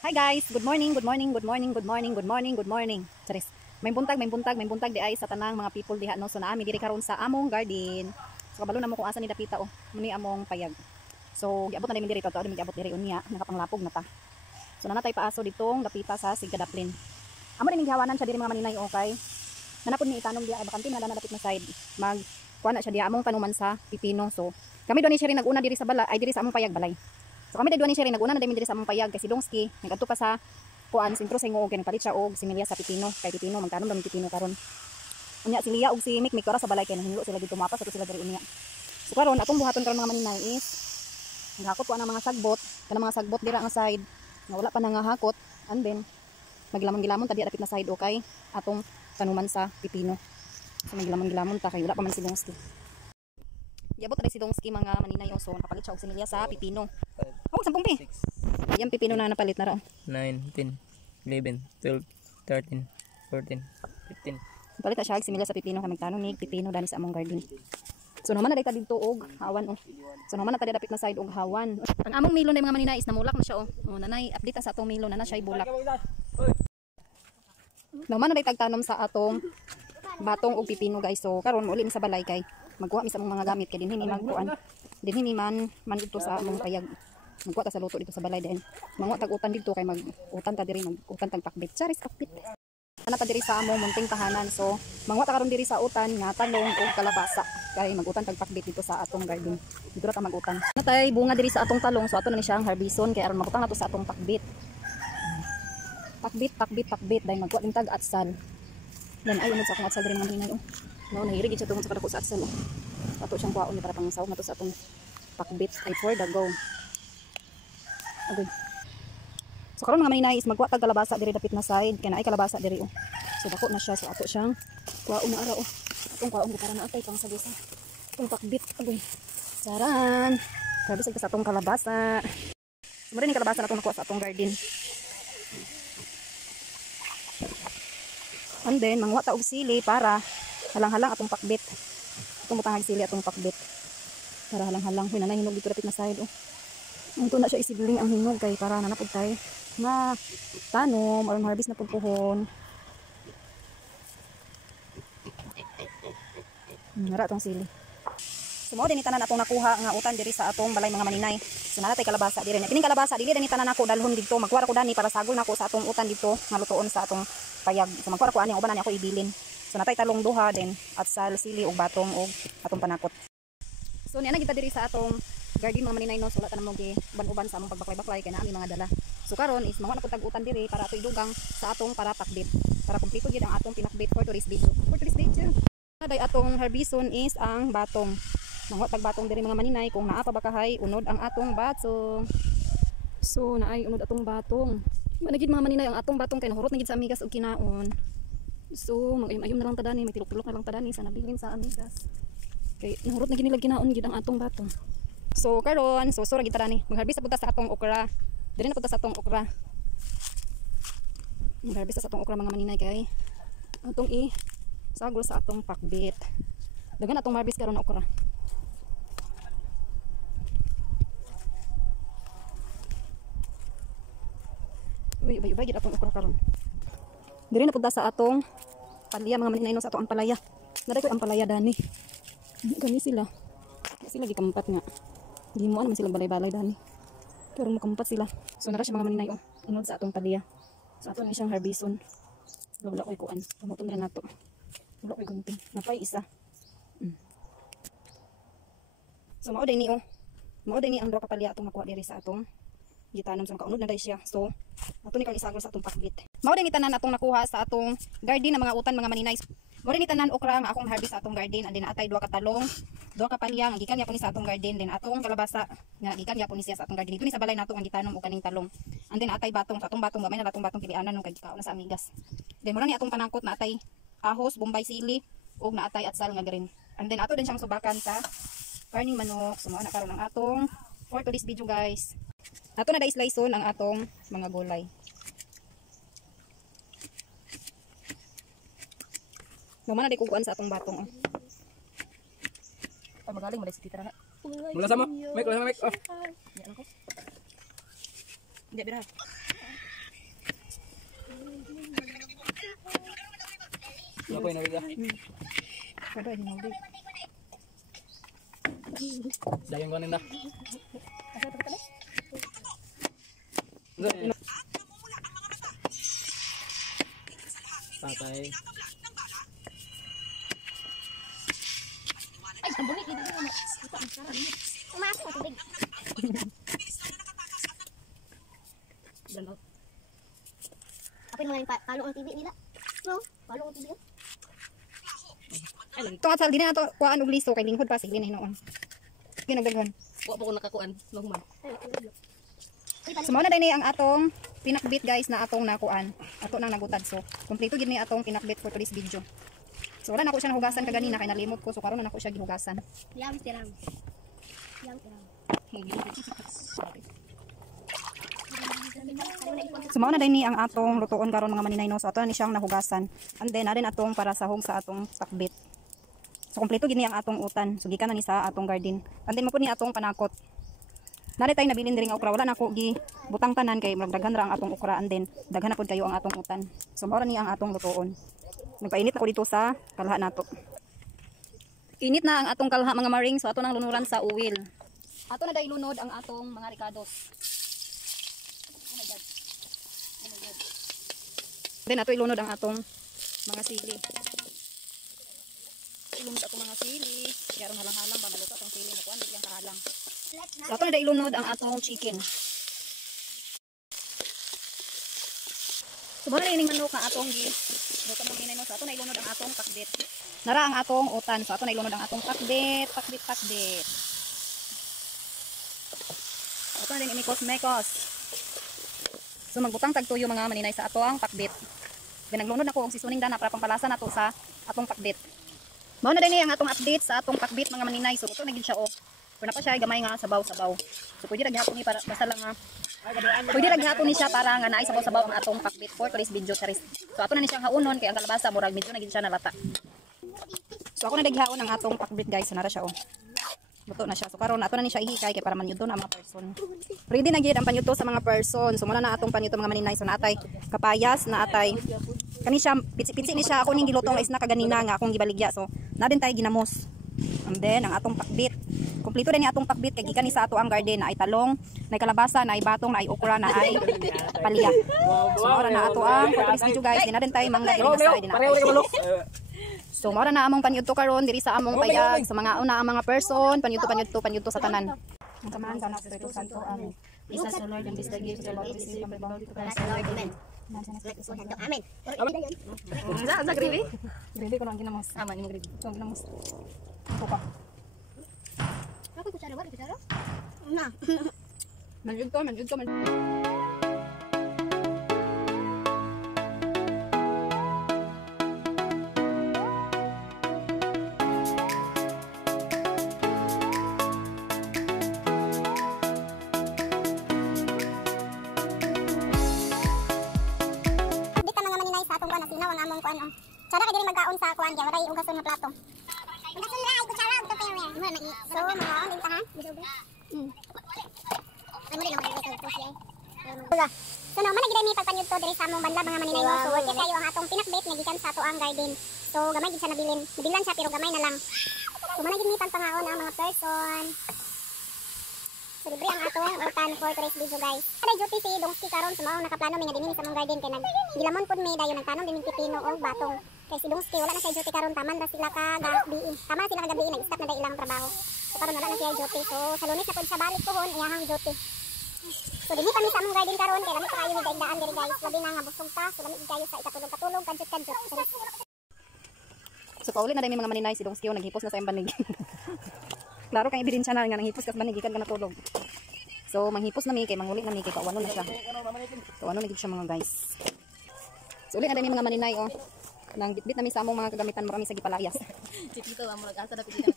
Hi guys, good morning, good morning, good morning, good morning, good morning, good morning. Charis. May buntag di ay sa tanang mga people diha no. So naami diri karon sa among garden. So kabalo na mo kung asa ni dapita oh. Muni among payag. So giabot na dimi diri to, giabot diri unya, nakapanglapog na ta. So nanatay paaso ditong dapita sa Sigadaplin. Amo din gihawanan siya diri mga maninay okay. Nanapod ni itanom diha ay bakante na dapit na side. Mag kuha na siya diha among tanuman sa pipino. So kami do ni siya rin naguna diri sa balay, ay diri sa among payag balay. So kami dito ni siya rin naguna na diri sa among payag kasi Dongski nagadto pa sa kuan sentro sa Ingog kay palit siya og similya sa pipino kay pipino magtanom daw pipino karon. Unya si Lia og si Mikmik para sa balay kay nahinlo sila dito mapas ato sila diri unya. So karon atong buhaton karon mga maninay is naghakot ko ang mga sagbot, kanang mga sagbot dira ang side nga wala pa nangahakot and then maglamon-gilamon ta di dapit na side okay atong tanuman sa pipino. So maglamon-gilamon ta kay wala pa man si Dongski. Yabot na si Dongski mga maninay so nakapalit siya og similya sa pipino. Oh, 10 pi. Yan pipino na napalit na ra. 9, 10, 11, 12, 13, 14, 15. Palit na siya og similya sa pipino kay magtanom ni pipino dani sa among garden. So naman na dayta dito og hawan oh. So naman na ta dapit na side og hawan. Ang among milon day mga maninay is namulak na siya oh. Oh nanay update sa atong milon na siya bulak. Naman na day tagtanom sa atong batong og pipino guys. So karon uli ni sa balay kay magkuha mi sa mga gamit kay dinhi ni magkuan. Dinhi ni man dito sa among payag. Magkuha ta sa luto dito sa balay din. Manguha tag utan dito kay mag-utan ta diri mag-utan tag pakbit. Charis pakbit. Ana ta diri sa among munting tahanan. So manguha ta karon diri sa utan nga talong ug kalabasa kay mag-utan tag pakbit dito sa atong garden. Dito ra ta mag-utan. Natay bunga diri sa atong talong so ato na ni siyang harbison kay aron magutang nato sa atong pakbit. Pakbit dahil magkuha din tag atsal. Then ay unod sa atong atsal diri mga hinay oh. No nahirig siya tungod sa kadako sa atsal oh. Ato siyang kuhaon ni para pangsaw nato sa atong pakbit ay for the go. Okay. So karon mga maninay is magkuha tag kalabasa diri dapit na side kay naay kalabasa diri oh. So dako na siya so ato siyang kuhaon na ara oh. Atong kuhaon para na atay pang sagisa. Atong pakbit agoy. Saran. Grabe sa atong kalabasa. Mura ni kalabasa natong nakuha sa atong garden. And then mangwa ta og sili para halang-halang atong pakbit. Atong butang sili atong pakbit. Para halang-halang hinanay hinog dito dapit na side oh. Unto na siya isidling ang hinog kay para nanapod tay nga tanom aron harvest na pud puhon. Nara atong sili. So mao din tanan atong nakuha nga utan diri sa atong balay mga maninay. So natay kalabasa diri. Kining kalabasa dili din tanan nako dalhon dito. Magkuha ko dani para sagol nako sa atong utan dito nga lutoon sa atong payag. So magkuha ko ani uban ani ako ibilin. So natay talong duha din at sal sili ug batong ug atong panakot. So niana kita diri sa atong garden mga maninay no so wala ta namo gi uban-uban sa among pagbaklay-baklay kay naa mi mga dala. So karon is manguha na pud tag utan diri para ato idugang sa atong para pakbit. Para kumpleto gyud ang atong pinakbit for today's video. For today's video. Day atong harbison is ang batong. Manguha tag batong diri mga maninay kung naa pa ba kahay unod ang atong batong. So naay unod atong batong. Managid mga maninay ang atong batong kay nahurot na gid sa amigas og kinaon. So mag-ayom na lang ta dani, may tilok-tilok na lang ta dani sa nabilin sa amigas. Kay nahurot na gid nila kinaon gid ang atong batong. So karon so gid ta ni mag-harvest pud ta sa atong okra. Diri na pud ta sa atong okra. Mag-harvest sa atong okra mga maninay kay atong sagol sa atong pakbit. Dagan atong harvest karon okra. Uy, ubay gid atong okra karon. Diri na pud ta sa atong palaya mga maninay no sa atong ampalaya. Naday ko ampalaya dani. Gani sila. Sila gikampat nga. Di mo naman sila balay-balay dani. Pero makampat sila. So nara siya mga maninay oh. Inod sa atong palaya. So ato ni siyang harbison. Wala koy kuan. Pamuton ra nato. Wala koy gunting. Napay isa. So mao day ni oh. Mao day ni ang duha ka palaya atong nakuha diri sa atong gitanom sa kaunod na day siya. So ato ni kang isagol sa atong pakbit. Mao day ni tanan atong nakuha sa atong garden na mga utan mga maninay. Mao din tanan okra nga akong harvest sa atong garden and then atay duha ka talong, duha ka palya nga gikan gyapon ni sa atong garden then atong kalabasa nga gikan gyapon ni siya sa atong garden. Dito ni sa balay nato ang gitanom og kaning talong. And then atay batong sa atong batong gamay na atong batong pilianan no kay gikaon na sa amigas. Then mura ni atong panangkot na atay ahos, bombay sili ug na atay atsal nga green. And then ato din siyang subakan sa karning manok. So mao na karon ang atong for today's video guys. Ato na da-sliceon ang atong mga gulay. Mama na di kukuan sa atong batong. Ay magaling mo si tita na. Mula sama. Mic, mula sama mic. Oh. Di ano ko? Di bira. Wala ko yung nabigla. Kada ini nabig. Dayang ko na. Asa pa kala? Patay. Ay, ang bulit dito mo. Ito ang sarap. Umaasa ka tubig. Dalaw. Apa yung mga palo ang TV nila? No, palo ang TV. Ito nga sal, di na ito kuhaan og liso kay lingkod pa sige na hinoon. Ginagdaghon. Wa pa ko nakakuan, mahuman. Sumaw na din ang atong pinakbit guys na atong nakuan. Ato nang nagutad so. Kompleto gid ni atong pinakbit for today's video. So wala na ako siya nahugasan kaganina kay nalimot ko so karon na ako siya gihugasan. Yam tiram. Yam tiram. Sumaw na din ni ang atong lutuon karon mga maninay no. So ato na ni siyang nahugasan. And then na din atong para sahog sa atong pakbit. So kompleto gid ni ang atong utan. So gikan na ni sa atong garden. And then mo ni atong panakot. Nari tayo nabilin diri nga okra wala na ako gi butang tanan kay magdaghan ra ang atong okra and then daghan na pud kayo ang atong utan. So mao ra ni ang atong lutuon. Nagpainit ako dito sa kalha nato. Init na ang atong kalha mga maring so ato nang lunuran sa uwil. Ato na day lunod ang atong mga ricados. Oh my god. Oh my god. Then ato ilunod ang atong mga sili. Ilunod atong mga sili. Kaya halang-halang ba maluto atong sili na kuan di yang kahalang. So ato na day ilunod ang atong chicken. So muna na ining manok na atong gi. Luto mo ginay no so ato na ilunod ang atong pakbit. Nara ang atong utan so ato na ilunod ang atong pakbit. Ato na din imikos-mekos. So magbutang tagtuyo mga maninay sa ato ang pakbit. Then naglunod na ko ang seasoning dana para pampalasa nato sa atong pakbit. Mao na din ang atong update sa atong pakbit mga maninay. So ito na gid siya oh. Pero na pa siya gamay nga sabaw-sabaw. So pwede ra gyapon ni para basta lang nga pwede ra gyapon ni siya para nga naay sabaw-sabaw ang atong pakbit for today's video charis. So ato na ni siyang haunon kay ang kalabasa murag medyo na gid siya nalata. So ako na daghaon ang atong pakbit guys. So nara siya oh. Luto na siya. So karon ato na ni siya ihikay kay para manyudto na mga person. Ready na gid ang panyudto sa mga person. So muna na atong panyudto mga maninay. So naatay kapayas, naatay kani siya pitsi-pitsi ni siya ako ning gilutong is na kaganina nga akong gibaligya. So na din tay ginamos. And then ang atong pakbit. Kompleto din ni atong pakbit kay gikan ni sa ato ang garden na ay talong, na ay kalabasa, na ay batong, na ay okra, na ay palya. So mao na ato ang for today's video guys. Di na din tay mangga diri sa side na. So mao na among panyudto karon diri sa among payag sa mga una ang mga person, panyudto sa tanan. Ang samahan sa Espiritu Santo. Amen. Jesus the Lord and this the gift of the receive from the bounty to Christ. Amen. Amen. Sa gribi? Gribi ko nang ginamos. Ama ni mo gribi. Ko ginamos. Ako pa. Ako kutsara ba? Kutsara? Na. Manjud ko. Cara ka diri magkaon sa kuan kay waray ugason nga plato. Ugason ra kutsara ug tape mo. Mo na so mga din ta ha. Ay mo din ang ito to siya. So no man gid mi pagpanyud to diri sa among banla mga maninay no. So worth it kayo ang atong pinakbit nga gikan sa ato ang garden. So gamay gid siya nabilin. Nabilan siya pero gamay na lang. So man gid mi pagpangaon ang mga person. So libre ang atong utan for today's video guys. Kada duty si Dongski karon sa mao nakaplano mi nga dinhi sa among garden kay gilamon pud mi dayon nagtanom din mi pipino og batong. Kay si Dongski wala na siya duty karon taman ra sila ka gabi. Tama sila ka gabi nag-stop na ilang trabaho. So karon wala na siya duty. So sa Lunes na pud sa balik pohon iyahang duty. So dinhi pa mi sa among garden karon kay lamit kayo ni daigdaan diri guys. Labi na nga busog ta. So lamit kayo sa ikatulog-katulog kanjut-kanjut. So paulit na dami mga maninay si Dongski naghipos na sa imbanig. Klaro kay ebidensya na nga nanghipos kas banig gikan ka natulog. So manghipos na mi kay manguli na mi kay kawano na siya. So ano na gid siya mga guys. So ulit na dami mga maninay oh. Nang bitbit na mi sa among mga kagamitan marami sa gipalayas. Dito ang mga asa na pili na.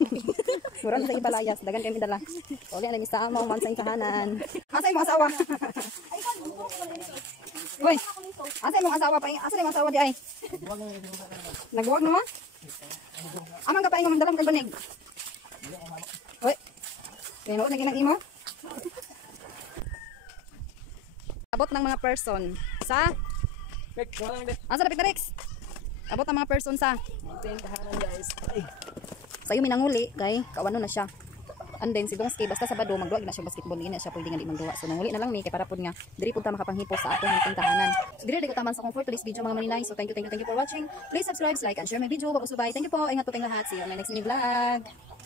Murag sa gipalayas dagan kay mi dala. So ulit na mi sa among mansay kahanan. Asa imong asawa? Hoy. Asa imong asawa pa? Asa imong asawa di ay? Nagbuwag no? Amang ka pa imong dalam kag banig. Hoy. Tinuod lagi nang imo. Abot ng mga person sa Wait, wala lang din. Asa dapit na Rex? Abot ang mga person sa Mountain tahanan guys. Ay. sayo minanguli kay kawano na siya. And then si Dongski basta Sabado magduwa na siya basketball ina siya pwede nga di magduwa. So nanguli na lang ni kay para pud nga diri pud ta makapanghipos sa atong hunting tahanan. So diri ko taman sa comfort today's video mga maninay. So thank you for watching. Please subscribe, like and share my video. Babusubay. Thank you po. Ingat po tayong lahat. See you on my next mini vlog.